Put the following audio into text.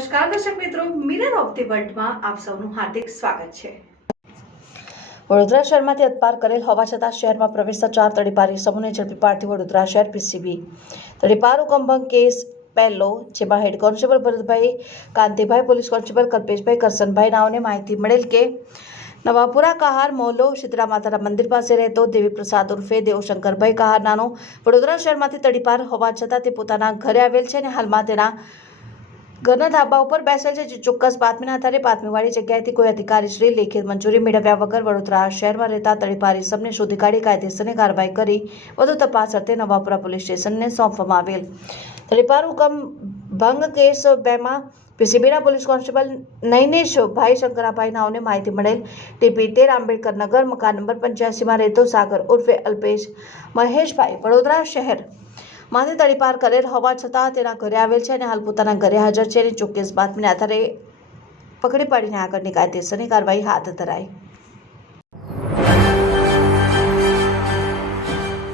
નમસ્કાર, દર્શક મિત્રો. મિરર ઓફ ધી વર્લ્ડમાં આપ સૌનું હાર્દિક સ્વાગત છે. વડોદરા શહેરમાંથી અતપાર કરેલ હોવા છતાં શહેરમાં પ્રવેશતા ચાર તડીપારી સમૂહને ઝડપી પાડતી વડોદરા શહેર પીસીબી. તડીપાર હુકમભંગ કેસ, પહેલો, જેમાં head constable Bharatbhai Kantibhai, police constable Kalpeshbhai Karsanbhai નાઓને માહિતી મળેલ કે નવાપુરા કહાર મોહલ્લો શીતળા માતાના મંદિર પાસે રહેતો દેવી પ્રસાદ ઉર્ફે દેવશંકરભાઈ કહાર નાનો વડોદરા શહેરમાંથી તડીપાર હોવા છતાં તે પોતાના ઘરે આવેલ છે અને હાલમાં તેના ઘરના ધાબા ઉપર બેસેલ છે, જે ચોક્કસ બાતમીના આધારે બાતમીવાળી જગ્યાએથી કોઈ અધિકારી શ્રી લેખિત મંજૂરી મેળવ્યા વગર વડોદરા શહેરમાં રહેતા તળીપારી સમને શોધી કાઢી કાયદેસરની કાર્યવાહી કરી, વધુ તપાસ અર્થે નવાપુરા પોલીસ સ્ટેશનને સોંપવામાં આવેલ. તળીપાર હુકમ ભંગ કેસ બેમાં પીસીબીના પોલીસ કોન્સ્ટેબલ નૈનેશ ભાઈ શંકરાભાઈ નાઓને માહિતી મળેલ. ટીપી તેર આંબેડકર નગર, મકાન નંબર પંચ્યાસીમાં રહેતો સાગર ઉર્ફે અલ્પેશ મહેશભાઈ, વડોદરા શહેર માંથી તડીપાર કરેલ હોવા છતાં તેના ઘરે આવેલ છે અને હાલ પોતાના ઘરે હાજર છે અને ચોક્કસ બાતમીના આધારે પકડી પાડીને આગળની કાયદેસરની કાર્યવાહી હાથ ધરાઈ.